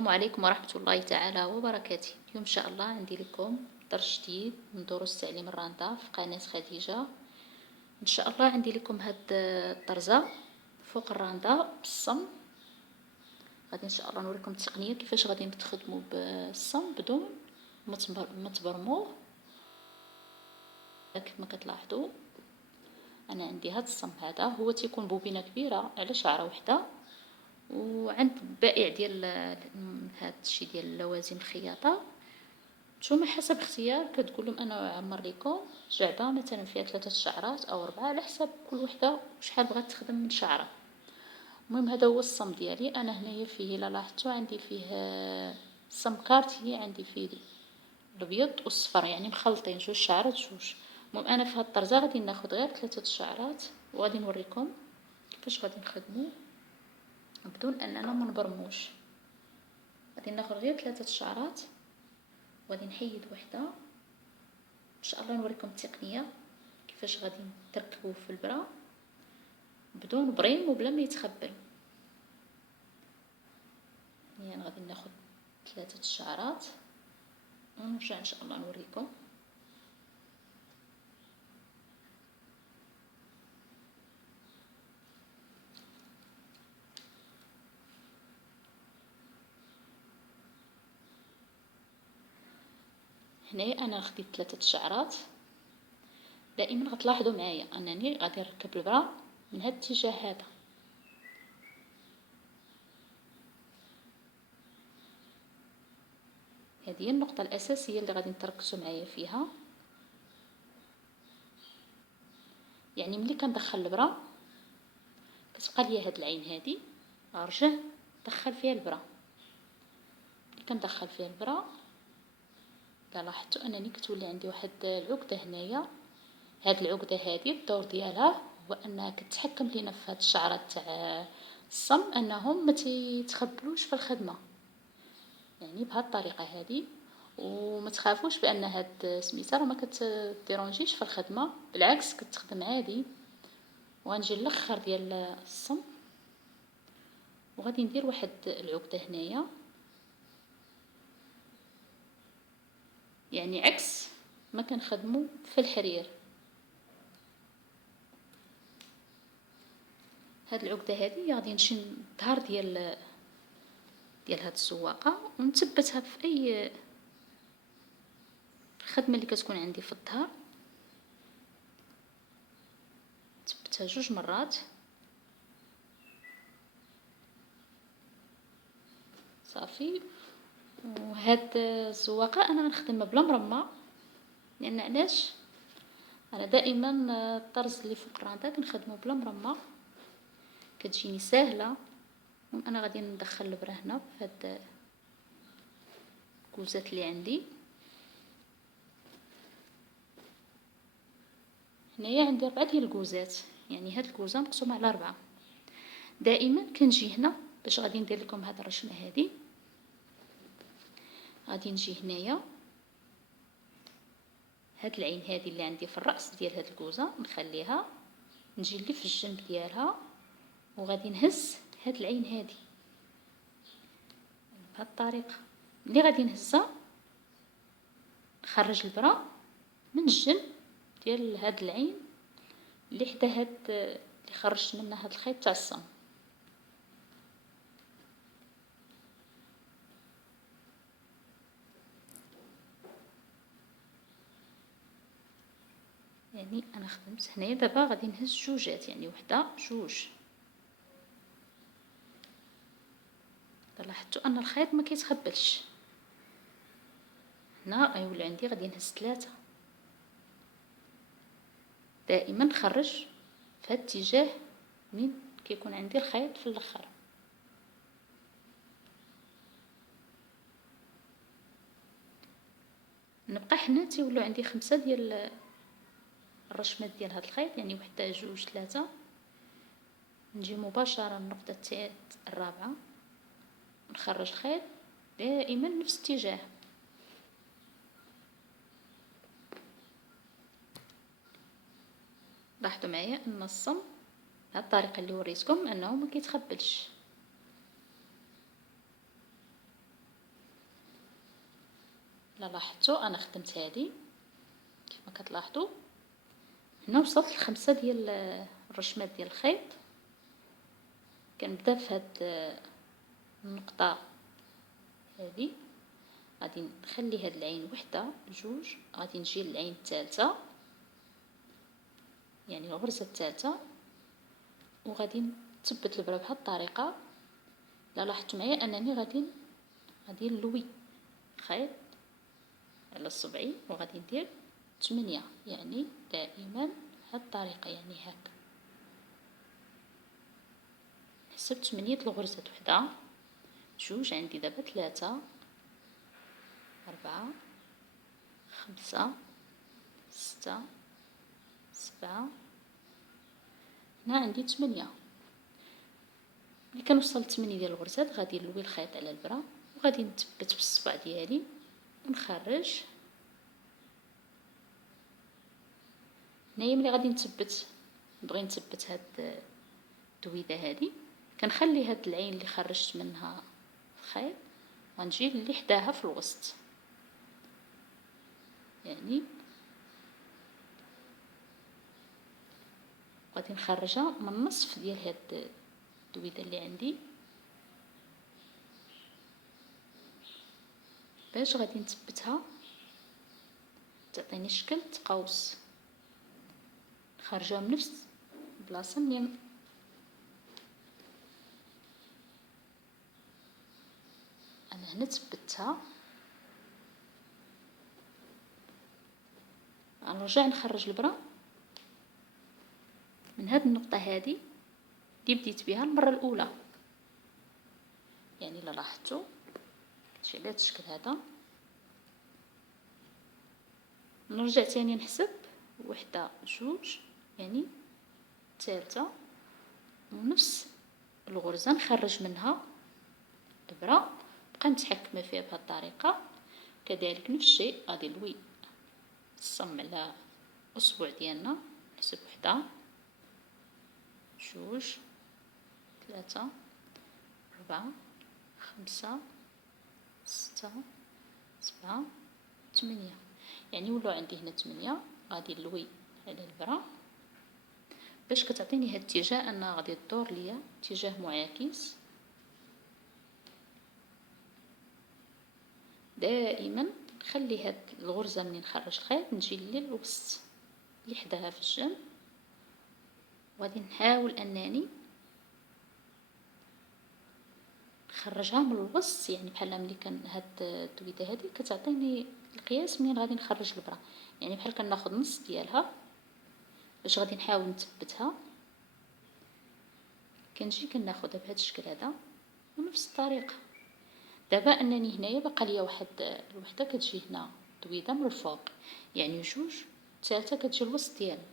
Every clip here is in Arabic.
السلام عليكم ورحمة الله تعالى وبركاته. اليوم إن شاء الله عندي لكم درس جديد من دروس تعليم الراندا في قناة خديجة. إن شاء الله عندي لكم هاد الطرزة فوق الراندا بالصم. غادي إن شاء الله نوريكم التقنية كيفاش غادي تخدموا بالصم بدون ما تبرموه. كيف ما كتلاحظوا أنا عندي هاد الصم هذا هو تيكون بوبينة كبيرة على شعرة وحدة، وعند بائع ديال هاد الشي ديال اللوازم الخياطة نتوما حسب اختيار كتقول لهم انا عمر لكم جعبه مثلا فيها 3 شعرات او 4 على حسب كل وحده شحال بغات تخدم من شعره. المهم هذا هو الصم ديالي انا هنايا فيه الا لاحظتوا عندي فيه الصم كارتي، عندي فيه الابيض والصفر يعني مخلطين جوج شعرات جوج. المهم انا في هاد الطرزه غادي ناخذ غير 3 شعرات وغادي نوريكم كيفاش غادي نخدمو بدون اننا ما نبرموش. غادي ناخذ غير 3 شعرات وغادي نحيد وحده ان شاء الله نوريكم التقنيه كيفاش غادي تركبوه في البرا بدون بريم وبلا ما يتخبل. يعني غادي ناخذ 3 شعرات ونرجع ان شاء الله نوريكم. هنايا انا خديت 3 شعرات. دائما غتلاحظوا معايا انني غادي نركب البرا من هذا الاتجاه هذا. هذه هي النقطه الاساسيه اللي غادي تركزوا معايا فيها. يعني ملي كندخل البرا كتبقى ليا هاد العين هذه غنرجع ندخل فيها البرا. ملي كندخل فيها البرا اذا لاحظتوا انني كتولي عندي واحد العقده هنايا. هاد العقده هذه الدور ديالها هو انها كتحكم لينا في هاد الشعرات تاع الصم انهم ما تيتخبلوش في الخدمه. يعني بهاد الطريقه هذه وما تخافوش بان هاد سميتها راه ما كتديرونجيش في الخدمه، بالعكس كتخدم عادي. وغنجي الاخر ديال الصم وغادي ندير واحد العقده هنايا، يعني عكس ما كنخدمو في الحرير. هاد العقده هذه غادي نمشي للظهر ديال هاد الزواقه ونثبتها في اي الخدمه اللي كتكون عندي في الظهر. ثبتها 2 مرات صافي. وهاد الزواقه انا غنخدمها بلا مرمى، لان علاش انا دائما الطرز اللي فوق الراندا كنخدمو بلا مرمى كتجيني ساهله. انا غادي ندخل البرا هنا في هاد الكوزات اللي عندي. هنايا عندي 4 ديال الكوزات، يعني هاد الكوزه مقسومه على 4. دائما كنجي هنا باش غادي ندير لكم هاد الرشمه هذه. غادي نجي هنايا هاد العين هذه اللي عندي في الراس ديال هاد الكوزه نخليها، نجي اللي في الجنب ديالها وغادي نهز هاد العين هذه بهاد الطريقه. ملي غادي نهزها نخرج البرا من الجنب ديال هاد العين اللي حدا هاد اللي خرجت منها هاد الخيط تاع الصم. يعني انا خدمت هنايا دابا غادي نهز جوجات، يعني وحده جوج. لاحظتوا ان الخيط ما كيتخبلش. هنا غيولي عندي غادي نهز 3. دائما نخرج في هاد الاتجاه من كيكون عندي الخيط في الاخر. نبقى حنا تيولوا عندي 5 ديال الرشمات ديال هاد الخيط، يعني وحده جوج 3. نجي مباشره للنقطه تاع الرابعه نخرج الخيط دائما نفس الاتجاه. لاحظوا معايا ان الصم بهاد الطريقه اللي وريتكم انه ما كيتخبلش. لا لاحظتوا انا خدمت هذه كيف ما كتلاحظوا. هنا وصلت ل5 ديال الرشمات ديال الخيط. كنبدا في هاد النقطه هذه، غادي نخلي هاد العين وحده جوج، غادي نجي للعين الثالثه يعني الغرزه الثالثه، وغادي نثبت البره بهذه الطريقه. لا لاحظتوا معايا انني غادي نلوي خيط على الصبعين وغادي ندير 8، يعني دائما بهذه الطريقه، يعني هكا حسبت 8 الغرزات، وحده جوج، عندي دابا 3 4 5 6 7، هنا عندي 8. ملي كنوصل ل8 ديال الغرزات غادي نلوي الخيط على البره وغادي نثبت بالصبع ديالي ونخرج. هنايا ملي غادي نثبت، نبغي نثبت هاد الدويده هادي، كنخلي هاد العين اللي خرجت منها الخيط غنجي اللي حداها في الوسط، يعني غادي نخرجها من النصف ديال هاد الدويده اللي عندي باش غادي نثبتها تعطيني شكل قوس. نخرجوها من نفس البلاصه منين انا هنا ثبتها، غنرجع نخرج البره من هاد النقطه هذه اللي بديت بها المره الاولى. يعني الا لاحظتوا كتجي على هذا الشكل هذا، نرجع ثاني نحسب وحده جوج، يعني ثالثه، ونفس الغرزه نخرج منها الابره، نبقى متحكمه فيها بهذه الطريقه. كذلك نفس الشيء غادي نلوي الصم على الاصبع ديالنا، نحسب وحده جوج 3 4 5 6 7 8، يعني ولاو عندي هنا 8. غادي نلوي على البره باش كتعطيني هاد الاتجاه انها غادي تدور ليا اتجاه معاكس. دائما نخلي هاد الغرزه منين نخرج خيط نجي للوسط اللي حداها في الجنب، وغادي نحاول انني نخرجها من الوسط، يعني بحال ملي كان هاد الدويده هذه كتعطيني القياس منين غادي نخرج البره، يعني بحال كناخذ نص ديالها باش غادي نحاول نثبتها. كنجي كناخذها بهذا الشكل هذا ونفس الطريقه. دابا انني هنايا باقا ليا واحد الوحده كتجي هنا دويده من الفوق، يعني جوج، الثالثه كتجي الوسط ديالها.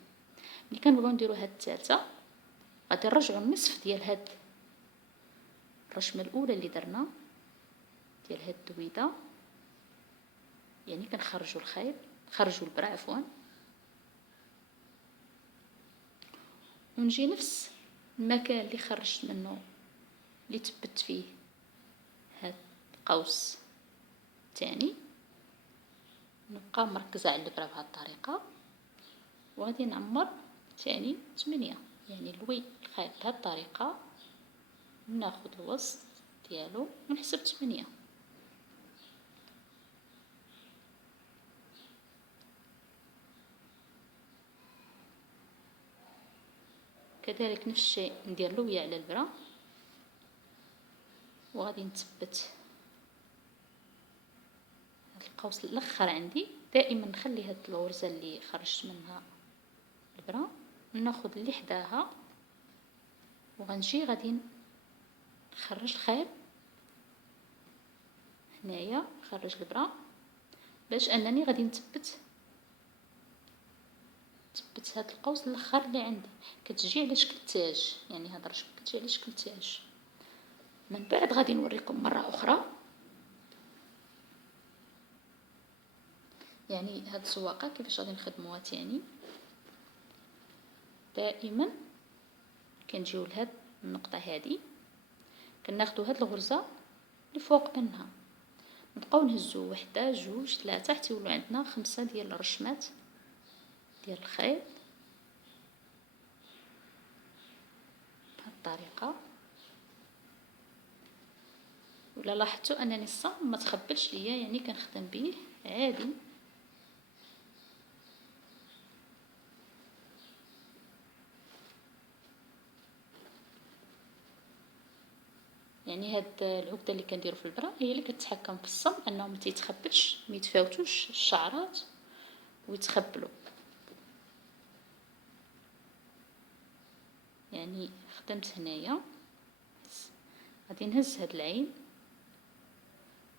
ملي كنبغيو نديرو هاد الثالثه غادي نرجعو النصف ديال هاد الرشمه الاولى اللي درنا ديال هاد الدويده، يعني كنخرجوا الخيط، نخرجوا البرا عفوا، ونجي نفس المكان اللي خرجت منه اللي ثبت فيه هاد القوس الثاني، نبقى مركزه على البرا بهذه الطريقه، وغادي نعمر ثاني 8، يعني نلوي الخيط بهذه الطريقه، ناخذ الوسط ديالو ونحسب 8. كذلك نفس الشيء ندير لوية على البرا، وغادي نثبت هاد القوس الاخر عندي. دائما نخلي هاد الغرزه اللي خرجت منها البرا ناخذ اللي حداها، وغنجي غادي نخرج الخيط هنايا، نخرج البرا باش انني غادي نثبت هاد القوس الاخر اللي عندي. كتجي على شكل تاج، يعني هاد الرشمه كتجي على شكل تاج. من بعد غادي نوريكم مره اخرى، يعني هاد السواقه كيفاش غادي نخدموها تاني. دائما كنجيو لهاد النقطه هذه، كناخذوا هاد الغرزه اللي فوق منها، نبقاو نهزو وحده جوج ثلاثه حتى يولو عندنا 5 ديال الرشمات ديال الخيط بهذه الطريقه. ولا لاحظتوا انني الصم ما تخبلش ليا، يعني كنخدم به عادي. يعني هاد العقده اللي كنديرو في البرا هي اللي كتتحكم في الصم انه ما تيتخبلش، ما يتفاوتوش الشعرات ويتخبلوا. يعني خدمت هنايا، غادي نهز هاد العين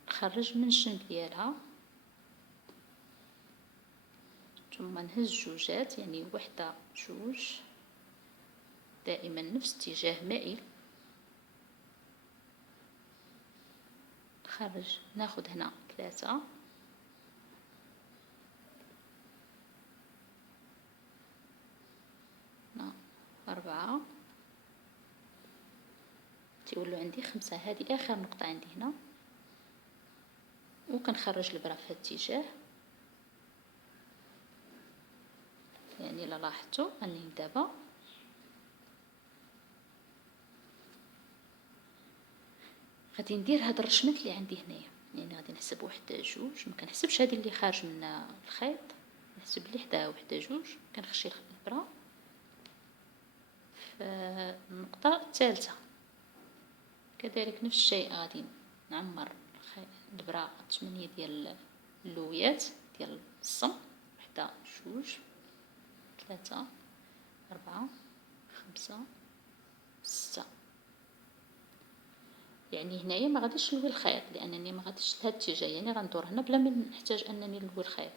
نخرج من الجنب ديالها، ثم نهز جوجات، يعني وحده جوج، دائما نفس اتجاه مائل. نخرج، ناخد هنا 3 4 تيولو عندي 5. هذه اخر نقطه عندي هنا، وكنخرج البرا في هذا الاتجاه. يعني الا لاحظتوا اني دابا غادي ندير هاد الرشمات اللي عندي هنايا، يعني غادي نحسب وحده جوج، ما كنحسبش هذه اللي خارج من الخيط، نحسب اللي حداها وحده جوج، كنخشي الابره في النقطه الثالثه. كذلك نفس الشيء غادي نعمر البرا 8 ديال اللويات ديال الصم، وحده جوج 3 4 5 6. يعني هنايا ما غاديش نلوي الخيط لانني ما غاديش لهاد الاتجاه، يعني غندور هنا بلا ما نحتاج انني نلوي الخيط.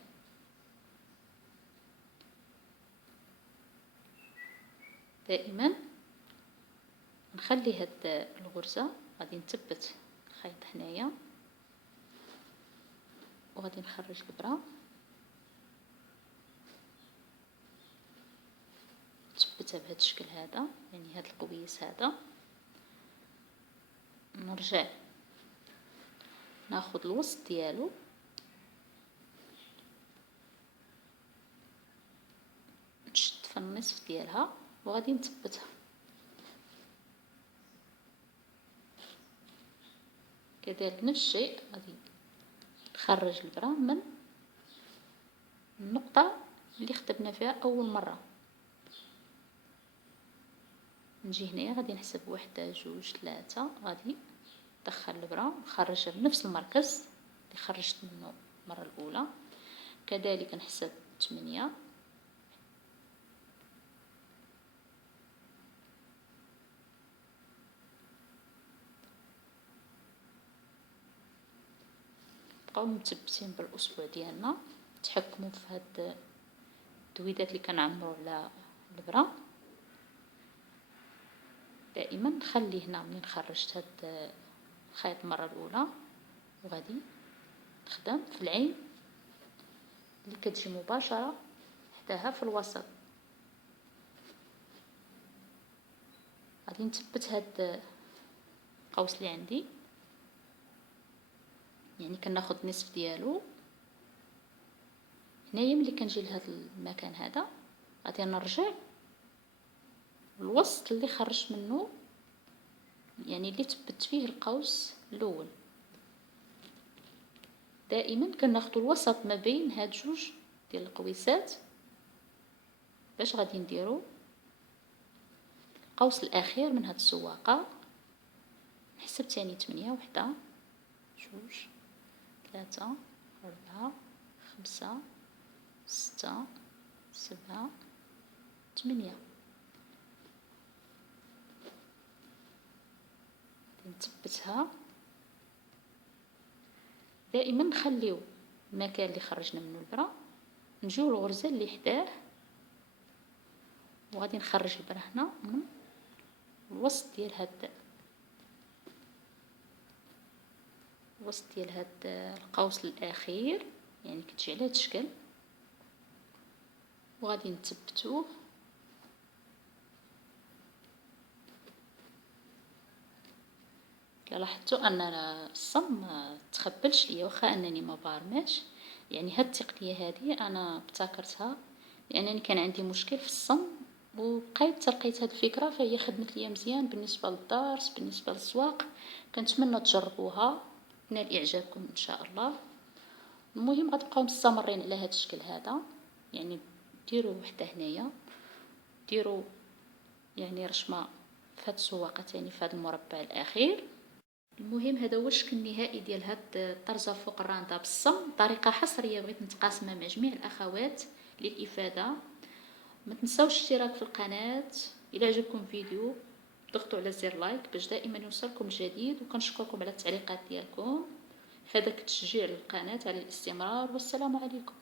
دائما نخلي هاد الغرزه، غادي نثبت الخيط هنايا وغادي نخرج البرا، نثبتها بهذا الشكل هذا، يعني هذا القويس هذا. نرجع ناخذ الوسط ديالو نشد في النصف ديالها وغادي نثبتها. كذلك نفس الشيء غادي نخرج البرا من النقطة اللي خدمنا فيها أول مرة. نجي هنايا غادي نحسب وحده جوج ثلاثة، غادي ندخل البرا نخرجها بنفس المركز اللي خرجت منه المرة الأولى. كذلك نحسب 8، نبقاو مثبتين بالأصبع ديالنا، تحكموا في هاد الدويدات اللي كنعمروا على البرا. دائما نخلي هنا منين خرجت هاد الخيط المره الاولى، وغادي نخدم في العين اللي كتجي مباشره حداها في الوسط. غادي نثبت هاد القوس اللي عندي، يعني كناخذ النصف ديالو هنايا. ملي كنجي لهذا المكان هذا غادي نرجع الوسط اللي خرجت منه، يعني اللي ثبت فيه القوس الاول. دائما كناخذ الوسط ما بين هاد جوج ديال القويسات باش غادي نديرو القوس الاخير من هاد السواقه. نحسب تاني 8، وحده جوج 3 4 5 6 7 8. نثبتها. دائما نخليو المكان اللي خرجنا منه البرا، نجيو الغرزه اللي حداه وغادي نخرج البرا هنا من الوسط ديال هاد الوسط ديال هاد القوس الاخير، يعني كتجي على هاد الشكل، وغادي نثبتوه. لاحظتوا ان الصم ما تخبلش ليا واخا انني ما بارماش. يعني هاد التقنيه هذه انا ابتكرتها لانني كان عندي مشكل في الصم، وبقيت لقيت هاد الفكره فهي خدمت ليا مزيان بالنسبه للدرس بالنسبه للسواق. كنتمنى تجربوها، نال اعجابكم ان شاء الله. المهم غتبقاو مستمرين على هاد الشكل هذا، يعني ديروا وحده هنايا، ديروا يعني رشمه في هاد السواقه تاني في هاد المربع الاخير. المهم هذا هو الشكل النهائي ديال هاد الطرزه فوق الرانده بالصم، طريقه حصريه بغيت نتقاسمها مع جميع الاخوات للافاده. ما تنساوش الاشتراك في القناه. الى عجبكم الفيديو ضغطوا على زر لايك باش دائما يوصلكم الجديد، وكنشكركم على التعليقات ديالكم. هذا كتشجيع للقناه على الاستمرار، والسلام عليكم.